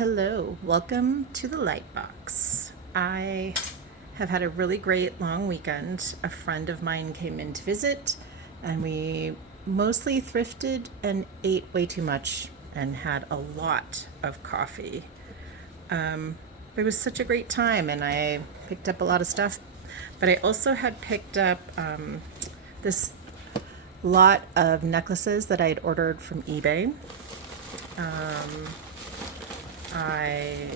Hello, welcome to the Lightbox. I have had a really great long weekend. A friend of mine came in to visit, and we mostly thrifted and ate way too much and had a lot of coffee. It was such a great time, and I picked up a lot of stuff, but I also had picked up this lot of necklaces that I had ordered from eBay. I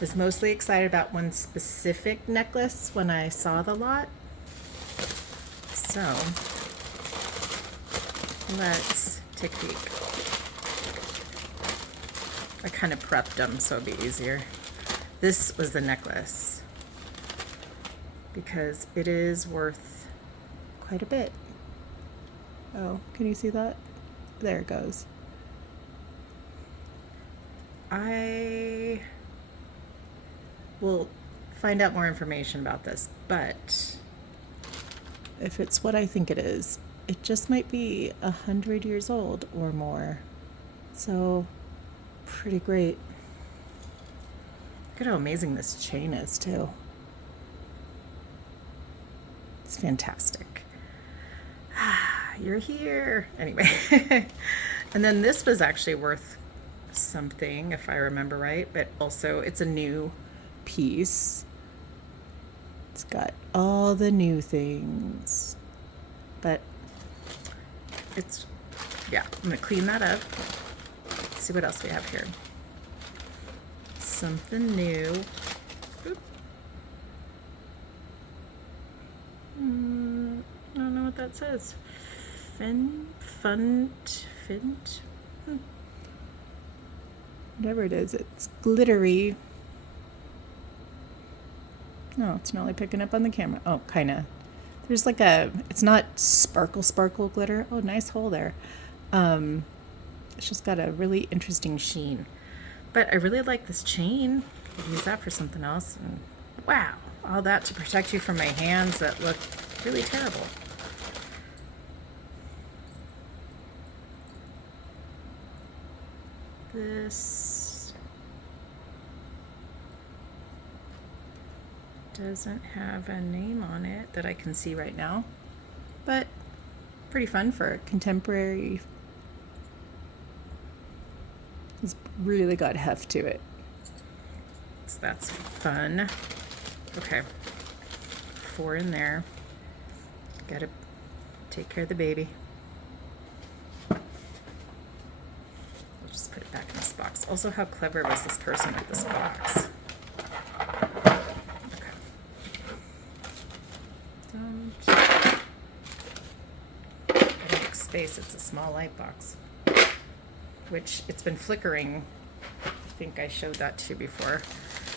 was mostly excited about one specific necklace when I saw the lot. So let's take a peek. I kind of prepped them so it'd be easier. This was the necklace because it is worth quite a bit. Oh, can you see that? There it goes. I will find out more information about this, but if it's what I think it is, it just might be 100 years old or more. So, pretty great. Look at how amazing this chain is, too. It's fantastic. You're here. Anyway. And then this was actually worth something, if I remember right, but also it's a new piece. It's got all the new things, but it's, yeah, I'm gonna clean that up. Let's see what else we have here. Something new. Oop. I don't know what that says. Fint. Whatever it is, it's glittery. No, it's not like picking up on the camera. Oh, kind of. There's like it's not sparkle glitter. Oh, nice hole there. It's just got a really interesting sheen. But I really like this chain. I'll use that for something else. And wow, all that to protect you from my hands that look really terrible. This doesn't have a name on it that I can see right now, but pretty fun for contemporary. It's really got heft to it. So that's fun. Okay, 4 in there. Gotta take care of the baby. Just put it back in this box. Also, how clever was this person with this box? Okay. Gotta make space. It's a small light box, which it's been flickering. I think I showed that to you before.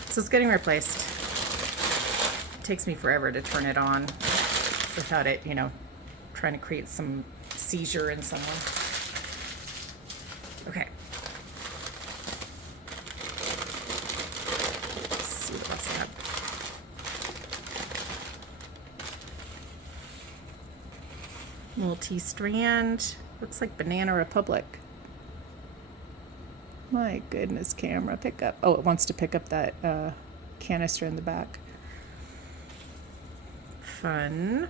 So it's getting replaced. It takes me forever to turn it on without it, trying to create some seizure in someone. Okay. Multi-strand. Looks like Banana Republic. My goodness, camera, pick up. Oh, it wants to pick up that canister in the back. Fun.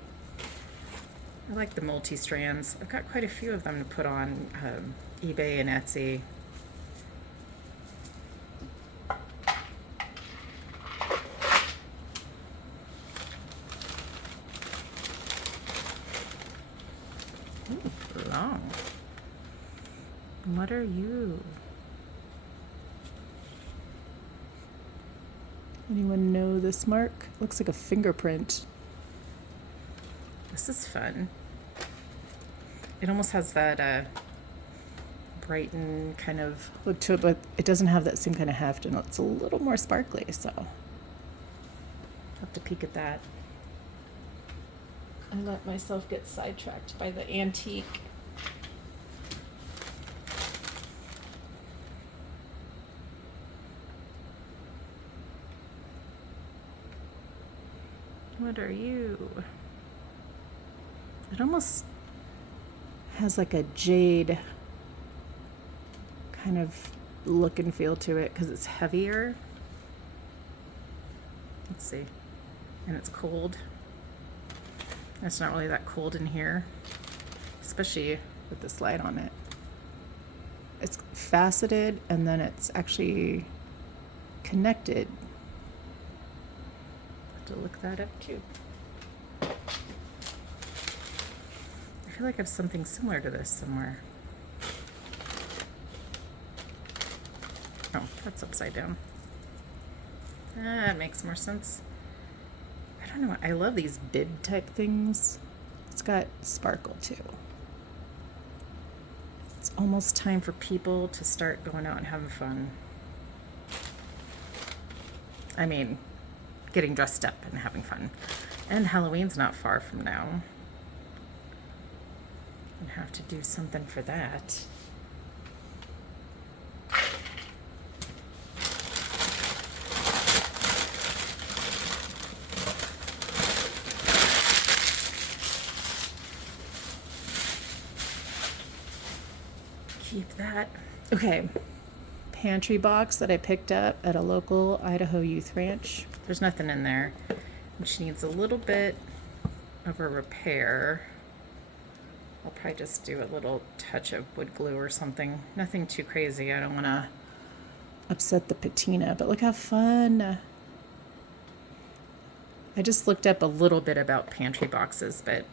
I like the multi-strands. I've got quite a few of them to put on eBay and Etsy. Ooh, long. What are you? Anyone know this mark? Looks like a fingerprint. This is fun. It almost has that Brighton kind of look to it, but it doesn't have that same kind of heft, and it's a little more sparkly, so I'll have to peek at that. I let myself get sidetracked by the antique. What are you? It almost has like a jade kind of look and feel to it because it's heavier. Let's see. And it's cold. It's not really that cold in here, especially with this light on it. It's faceted and then it's actually connected. Have to look that up too. I feel like I have something similar to this somewhere. Oh, that's upside down. That makes more sense. I don't know. I love these bib type things. It's got sparkle too. It's almost time for people to start going out and having fun. I mean, getting dressed up and having fun. And Halloween's not far from now. I'd have to do something for that. Keep that. Okay. Pantry box that I picked up at a local Idaho youth ranch. There's nothing in there, which needs a little bit of a repair. I'll probably just do a little touch of wood glue or something. Nothing too crazy. I don't want to upset the patina, but look how fun. I just looked up a little bit about pantry boxes, but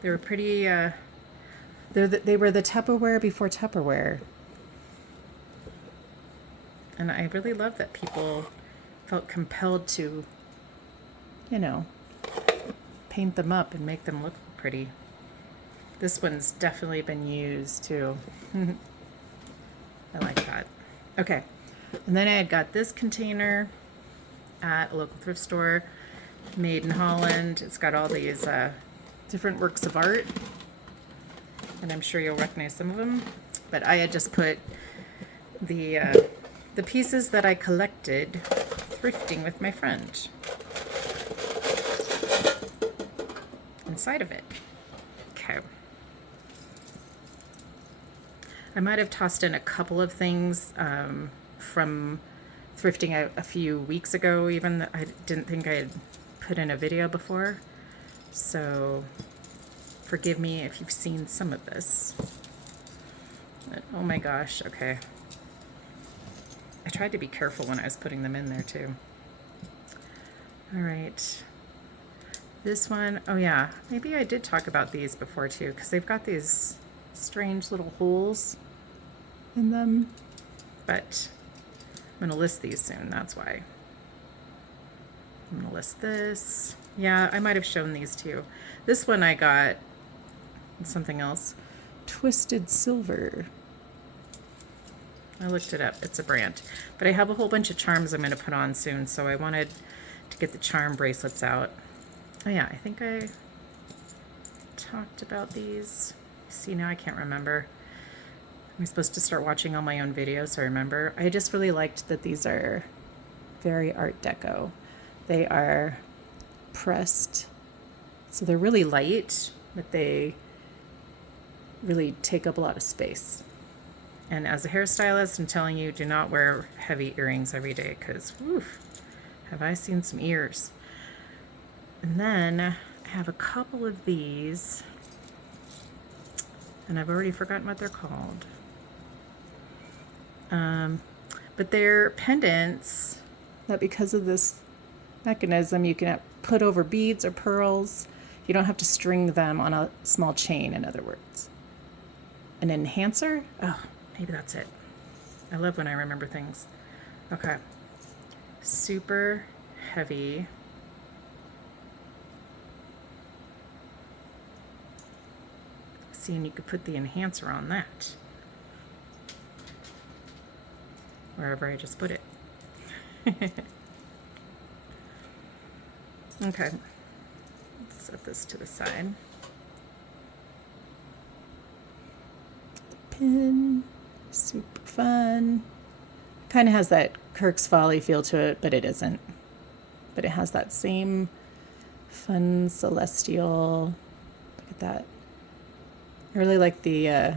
they were pretty, they were the Tupperware before Tupperware. And I really love that people felt compelled to, you know, paint them up and make them look pretty. This one's definitely been used too. I like that. Okay. And then I had got this container at a local thrift store, made in Holland. It's got all these different works of art. And I'm sure you'll recognize some of them. But I had just put the pieces that I collected thrifting with my friend inside of it. Okay. I might have tossed in a couple of things from thrifting a few weeks ago, even that I didn't think I had put in a video before. So forgive me if you've seen some of this. But, oh my gosh, okay. I tried to be careful when I was putting them in there too. All right. This one, oh yeah, maybe I did talk about these before too, because they've got these strange little holes in them. But I'm gonna list these soon, that's why. I'm gonna list this. Yeah, I might have shown these too. This one I got something else. Twisted Silver. I looked it up. It's a brand. But I have a whole bunch of charms I'm going to put on soon, so I wanted to get the charm bracelets out. Oh yeah, I think I talked about these. See, now I can't remember. I'm supposed to start watching all my own videos, so I remember. I just really liked that these are very Art Deco. They are pressed, so they're really light, but they really take up a lot of space. And as a hairstylist, I'm telling you, do not wear heavy earrings every day, because, woof, have I seen some ears. And then I have a couple of these, and I've already forgotten what they're called. But they're pendants that, because of this mechanism, you can put over beads or pearls. You don't have to string them on a small chain, in other words. An enhancer? Oh, maybe that's it. I love when I remember things. Okay. Super heavy. See, and you could put the enhancer on that. Wherever I just put it. Okay. Let's set this to the side. Pin. Super fun. Kind of has that Kirk's Folly feel to it, but it isn't. But it has that same fun celestial. Look at that. I really like the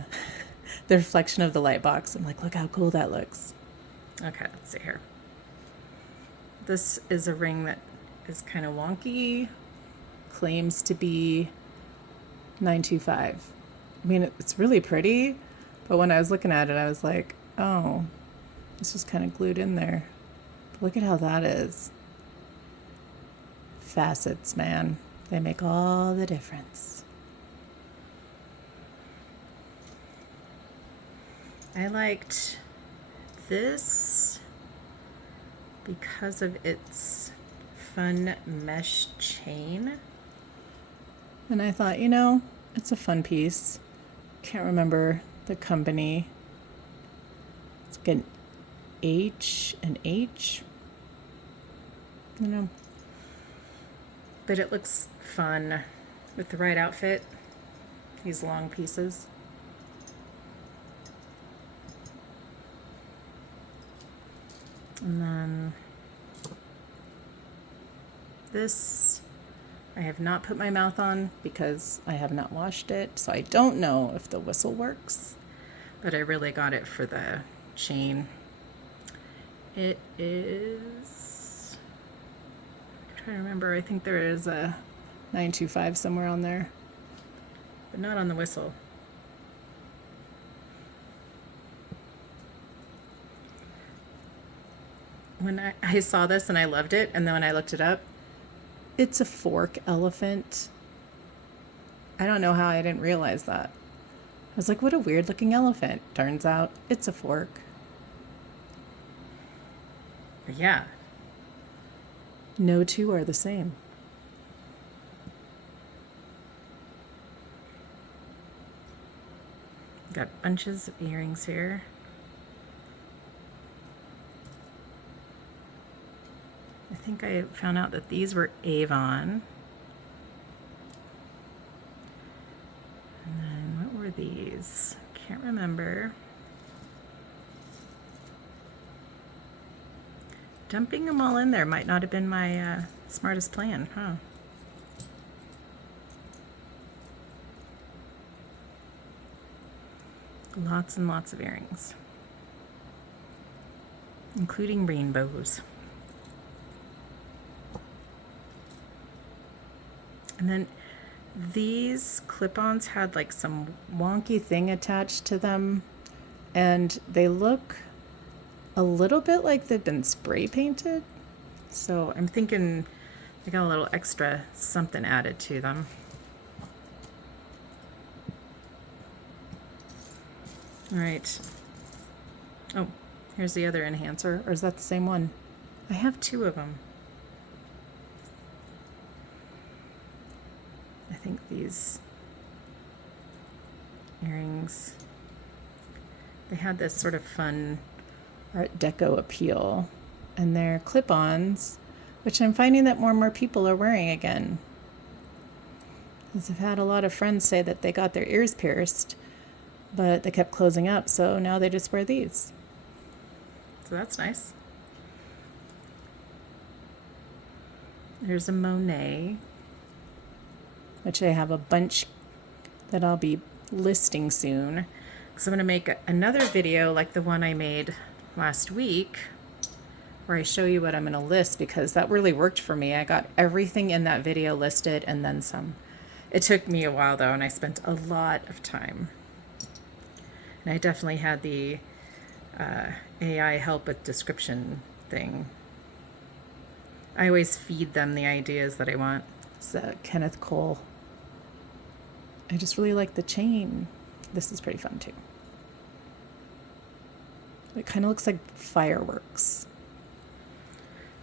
the reflection of the light box. I'm like, look how cool that looks. Okay, let's see here. This is a ring that is kind of wonky, claims to be 925. I mean, it's really pretty, but when I was looking at it, I was like, oh, it's just kind of glued in there. But look at how that is. Facets, man. They make all the difference. I liked this because of its fun mesh chain. And I thought, you know, it's a fun piece. Can't remember the company. It's like an H. You know. But it looks fun with the right outfit. These long pieces. And then this, I have not put my mouth on because I have not washed it, so I don't know if the whistle works, but I really got it for the chain. It is, I'm trying to remember, I think there is a 925 somewhere on there, but not on the whistle. When I saw this and I loved it, and then when I looked it up, it's a fork elephant. I don't know how I didn't realize that. I was like, what a weird looking elephant. Turns out it's a fork. But yeah. No two are the same. Got bunches of earrings here. I think I found out that these were Avon. And then what were these? Can't remember. Dumping them all in there might not have been my smartest plan, huh? Lots and lots of earrings, including rainbows. And then these clip-ons had like some wonky thing attached to them, and they look a little bit like they've been spray painted. So I'm thinking they got a little extra something added to them. All right. Oh, here's the other enhancer, or is that the same one? I have two of them. I think these earrings, they had this sort of fun Art Deco appeal, and they're clip-ons, which I'm finding that more and more people are wearing again. Because I've had a lot of friends say that they got their ears pierced, but they kept closing up, so now they just wear these. So that's nice. There's a Monet, which I have a bunch that I'll be listing soon. So I'm going to make another video like the one I made last week where I show you what I'm going to list, because that really worked for me. I got everything in that video listed and then some. It took me a while though, and I spent a lot of time. And I definitely had the AI help with description thing. I always feed them the ideas that I want. It's Kenneth Cole. I just really like the chain. This is pretty fun too. It kind of looks like fireworks.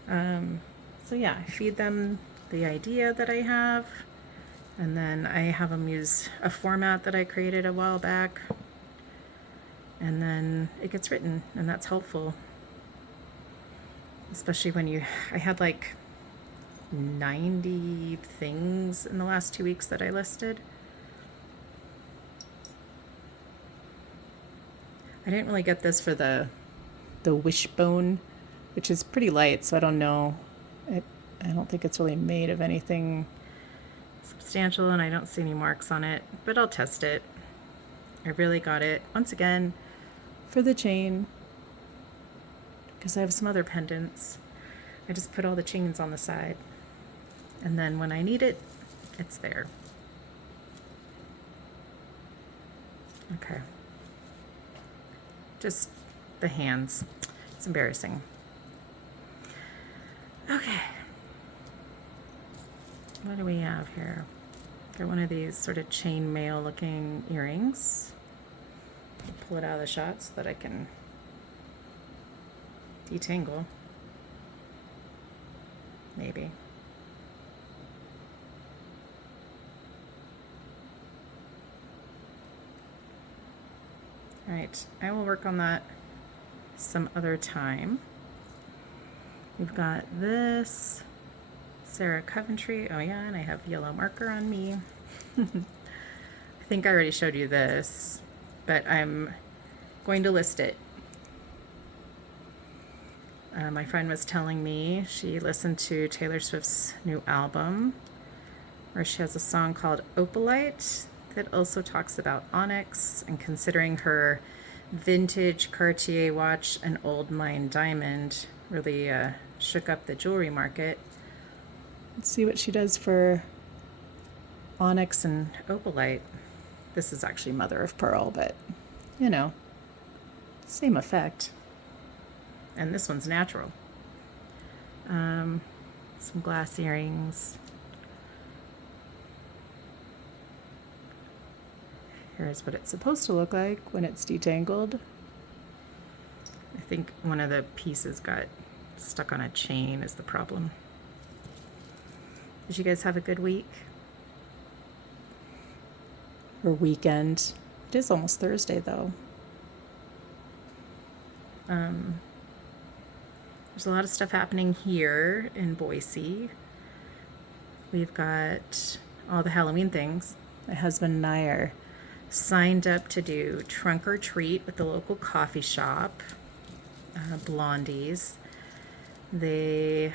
So yeah, I feed them the idea that I have, and then I have them use a format that I created a while back, and then it gets written, and that's helpful. Especially when I had like 90 things in the last 2 weeks that I listed. I didn't really get this for the wishbone, which is pretty light, so I don't know. I don't think it's really made of anything substantial, and I don't see any marks on it, but I'll test it. I really got it, once again, for the chain, because I have some other pendants. I just put all the chains on the side, and then when I need it, it's there. Okay. Just the hands. It's embarrassing. Okay. What do we have here? Got one of these sort of chain mail looking earrings. I'll pull it out of the shot so that I can detangle. Maybe. All right, I will work on that some other time. We've got this Sarah Coventry. Oh yeah, and I have yellow marker on me. I think I already showed you this, but I'm going to list it. My friend was telling me she listened to Taylor Swift's new album, where she has a song called Opalite that also talks about onyx, and considering her vintage Cartier watch, an old mine diamond, really shook up the jewelry market. Let's see what she does for onyx and opalite. This is actually mother of pearl, but you know, same effect. And this one's natural. Some glass earrings. Here's what it's supposed to look like when it's detangled. I think one of the pieces got stuck on a chain is the problem. Did you guys have a good week? Or weekend? It is almost Thursday though. There's a lot of stuff happening here in Boise. We've got all the Halloween things. My husband and I are signed up to do trunk or treat with the local coffee shop, Blondie's. They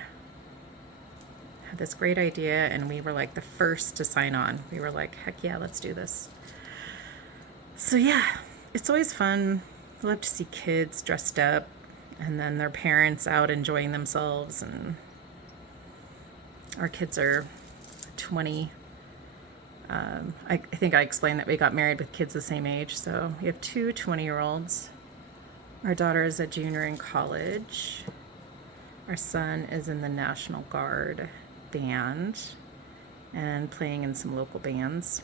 had this great idea, and we were like the first to sign on. We were like, heck yeah, let's do this. So yeah, it's always fun. I love to see kids dressed up and then their parents out enjoying themselves. And our kids are 20. I think I explained that we got married with kids the same age. So we have two 20-year-olds. Our daughter is a junior in college. Our son is in the National Guard band and playing in some local bands.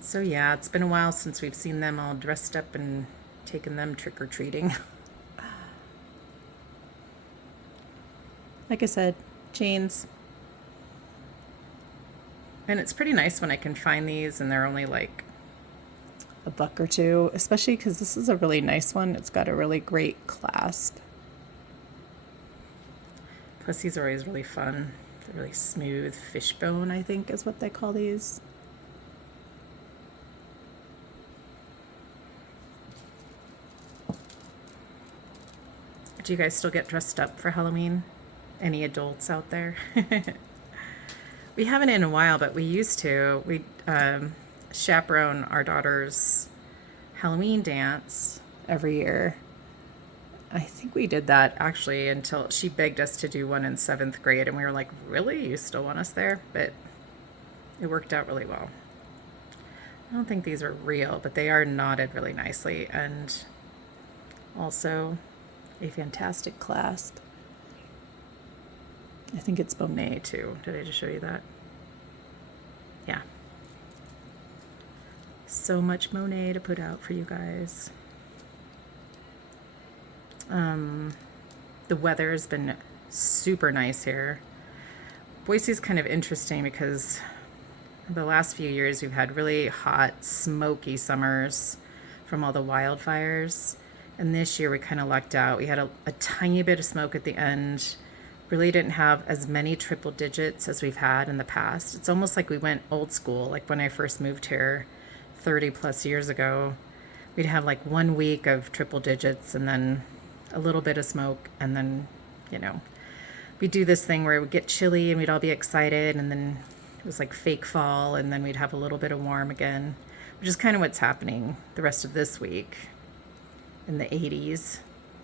So yeah, it's been a while since we've seen them all dressed up and taken them trick-or-treating. Like I said, chains. And it's pretty nice when I can find these and they're only like $1 or $2, especially because this is a really nice one. It's got a really great clasp. Plus these are always really fun. They're really smooth fishbone, I think is what they call these. Do you guys still get dressed up for Halloween? Any adults out there? We haven't in a while, but we used to. We chaperone our daughter's Halloween dance every year. I think we did that actually until she begged us to do one in 7th grade, and we were like, really? You still want us there? But it worked out really well. I don't think these are real, but they are knotted really nicely, and also a fantastic clasp. I think it's Monet too. Did I just show you that? Yeah. So much Monet to put out for you guys. The weather has been super nice here. Boise's kind of interesting because the last few years we've had really hot, smoky summers from all the wildfires. And this year we kind of lucked out. We had a tiny bit of smoke at the end. Really didn't have as many triple digits as we've had in the past. It's almost like we went old school. Like when I first moved here 30 plus years ago, we'd have like 1 week of triple digits and then a little bit of smoke. And then, you know, we'd do this thing where it would get chilly and we'd all be excited. And then It was like fake fall, and then we'd have a little bit of warm again, which is kind of what's happening the rest of this week in the 80s.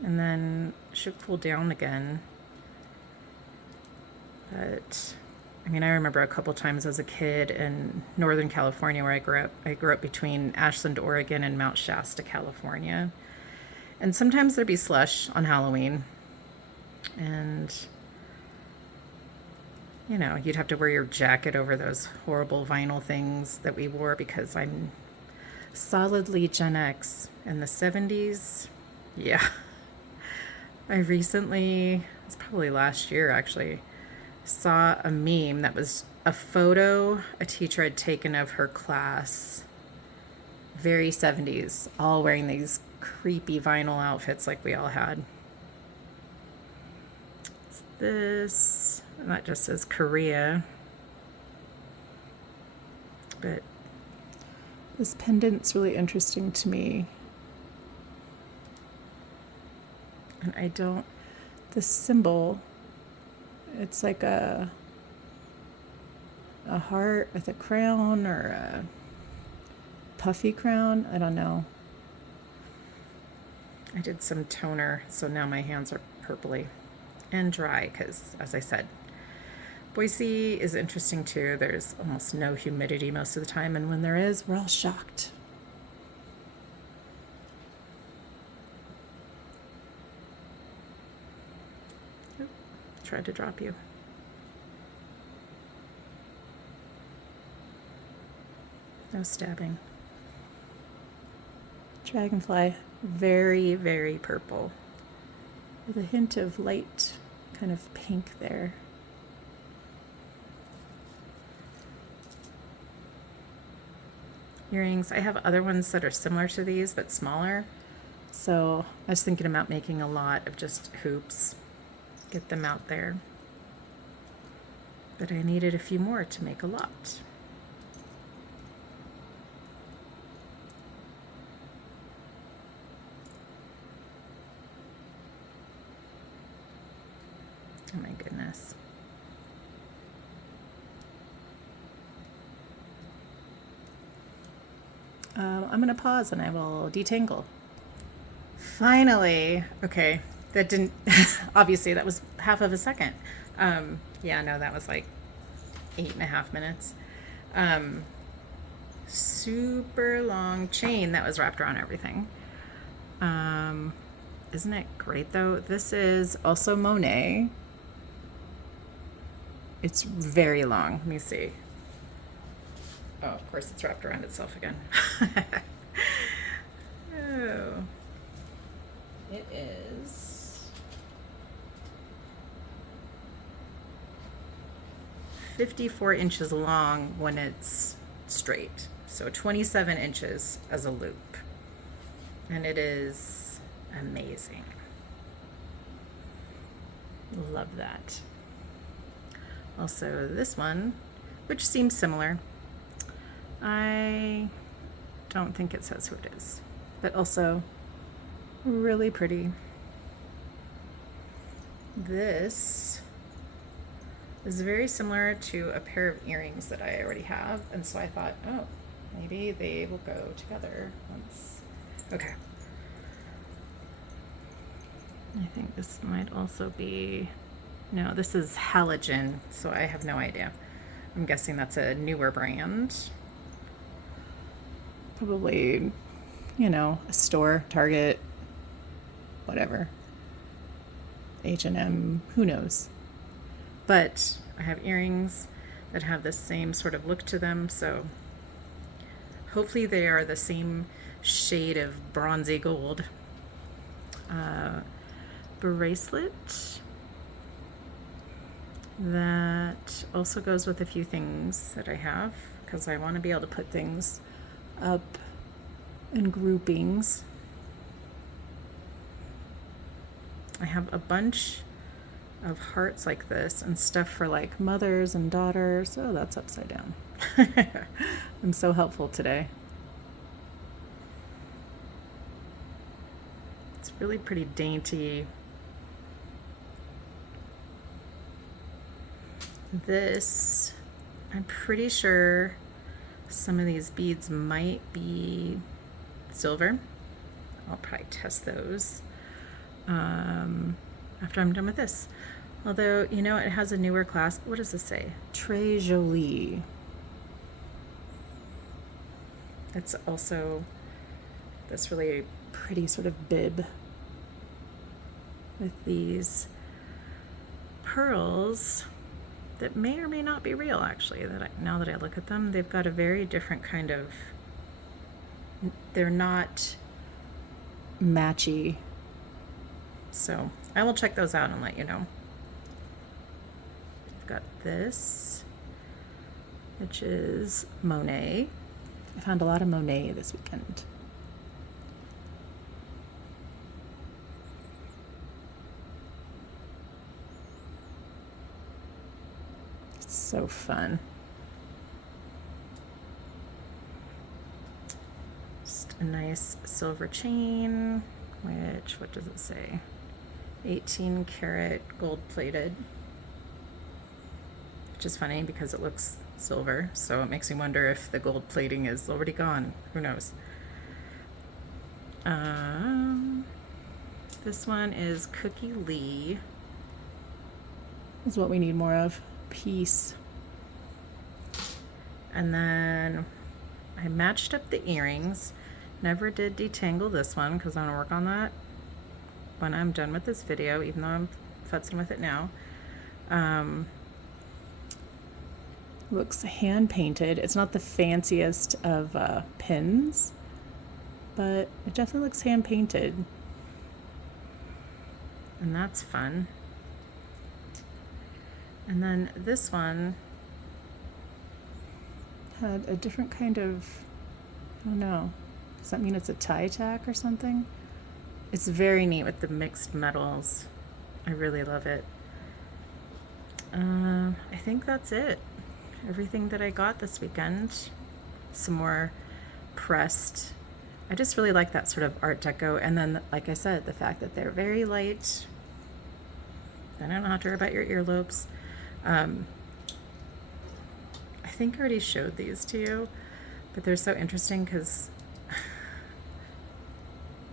And then it should cool down again. But I mean, I remember a couple times as a kid in Northern California where I grew up. I grew up between Ashland, Oregon and Mount Shasta, California. And sometimes there'd be slush on Halloween. And, you know, you'd have to wear your jacket over those horrible vinyl things that we wore because I'm solidly Gen X in the 70s. Yeah. I recently, it's probably last year actually, saw a meme that was a photo a teacher had taken of her class, very 70s, all wearing these creepy vinyl outfits like we all had. This, and that just says Korea, but this pendant's really interesting to me. And I don't, the symbol, it's like a heart with a crown or a puffy crown. I don't know. I did some toner, so now my hands are purpley and dry because, as I said, Boise is interesting too. There's almost no humidity most of the time, and when there is, we're all shocked. Tried to drop you. No stabbing. Dragonfly, very, very purple with a hint of light kind of pink there. Earrings. I have other ones that are similar to these but smaller. So I was thinking about making a lot of just hoops. Get them out there. But I needed a few more to make a lot. Oh my goodness. I'm going to pause and I will detangle. Finally. Okay. That didn't, obviously that was half of a second. Yeah, no, that was like 8.5 minutes. Super long chain that was wrapped around everything. Isn't it great though? This is also Monet. It's very long. Let me see. Oh, of course it's wrapped around itself again. Oh. It is 54 inches long when it's straight. So 27 inches as a loop. And it is amazing. Love that. Also this one, which seems similar. I don't think it says who it is, but also really pretty. This is very similar to a pair of earrings that I already have, and so I thought, oh, maybe they will go together once. Okay. I think this might also be, no, this is Halogen, so I have no idea. I'm guessing that's a newer brand. Probably, you know, a store, Target, whatever. H&M, who knows. But I have earrings that have the same sort of look to them, so hopefully they are the same shade of bronzy gold. Bracelet that also goes with a few things that I have, because I want to be able to put things up in groupings. I have a bunch of hearts like this and stuff for like mothers and daughters. Oh, that's upside down. I'm so helpful today. It's really pretty dainty. This I'm pretty sure some of these beads might be silver. I'll probably test those after I'm done with this. Although, you know, it has a newer clasp. What does this say? Très joli. It's also this really pretty sort of bib with these pearls that may or may not be real, actually. Now that I look at them, they've got a very different kind of, they're not matchy. So I will check those out and let you know. I've got this, which is Monet. I found a lot of Monet this weekend. It's so fun. Just a nice silver chain, which, what does it say? 18 karat gold plated. Which is funny because it looks silver, so it makes me wonder if the gold plating is already gone. Who knows? This one is Cookie Lee. This is what we need more of. Peace. And then I matched up the earrings. Never did detangle this one because I'm gonna work on that when I'm done with this video, even though I'm futzing with it now. Looks hand painted. It's not the fanciest of pins, but it definitely looks hand painted. And that's fun. And then this one had a different kind of, I don't know, does that mean it's a tie tack or something? It's very neat with the mixed metals. I really love it. I think that's it. Everything that I got this weekend. Some more pressed. I just really like that sort of Art Deco. And then, like I said, the fact that they're very light. Then I don't have to worry about your earlobes. I think I already showed these to you, but they're so interesting because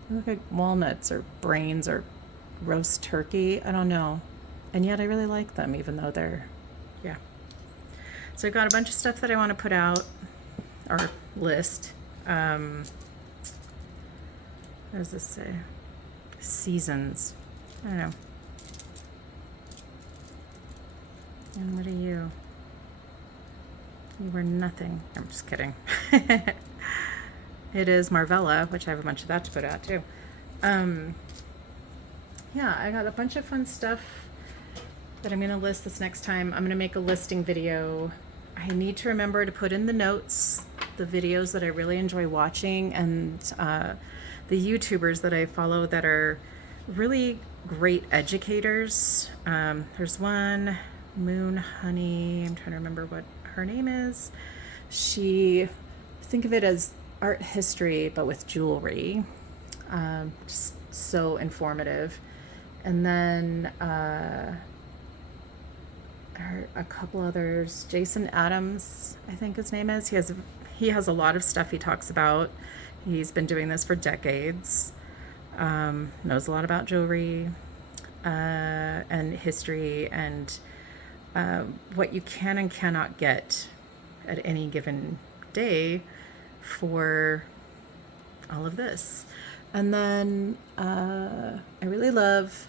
they look like walnuts or brains or roast turkey. I don't know. And yet I really like them, even though they're, yeah. So I got a bunch of stuff that I want to put out or list. What does this say? Seasons. I don't know. And what are you? You were nothing. I'm just kidding. It is Marvella, which I have a bunch of that to put out too. Yeah, I got a bunch of fun stuff that I'm going to list this next time. I'm going to make a listing video. I need to remember to put in the notes the videos that I really enjoy watching and the YouTubers that I follow that are really great educators. There's one, Moon Honey, I'm trying to remember what her name is. She, think of it as art history but with jewelry. Just so informative. And then a couple others. Jason Adams, I think his name is. He has a lot of stuff he talks about. He's been doing this for decades. Knows a lot about jewelry and history and what you can and cannot get at any given day for all of this. And then I really love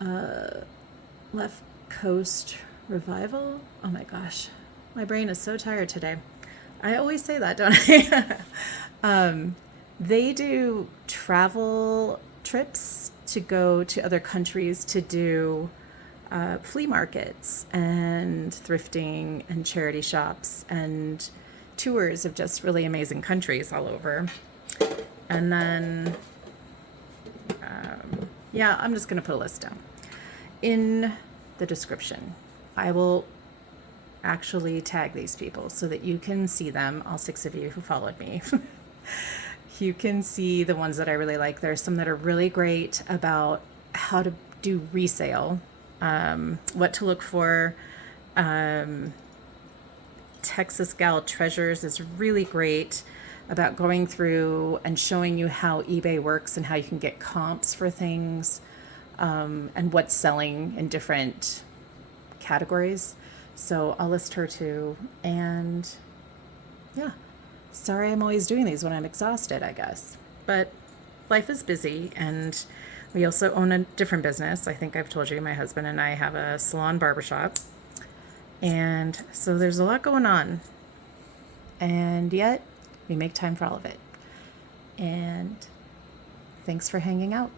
Left Coast Revival. Oh my gosh, my brain is so tired today. I always say that, don't I? They do travel trips to go to other countries to do flea markets and thrifting and charity shops and tours of just really amazing countries all over. And then, yeah, I'm just going to put a list down in the description. I will actually tag these people so that you can see them, all 6 of you who followed me. You can see the ones that I really like. There's some that are really great about how to do resale, what to look for, Texas Gal Treasures is really great about going through and showing you how eBay works and how you can get comps for things, and what's selling in different categories. So I'll list her too. And yeah, sorry I'm always doing these when I'm exhausted, I guess. But life is busy, and we also own a different business. I think I've told you, my husband and I have a salon barbershop. And so there's a lot going on. And yet we make time for all of it. And thanks for hanging out.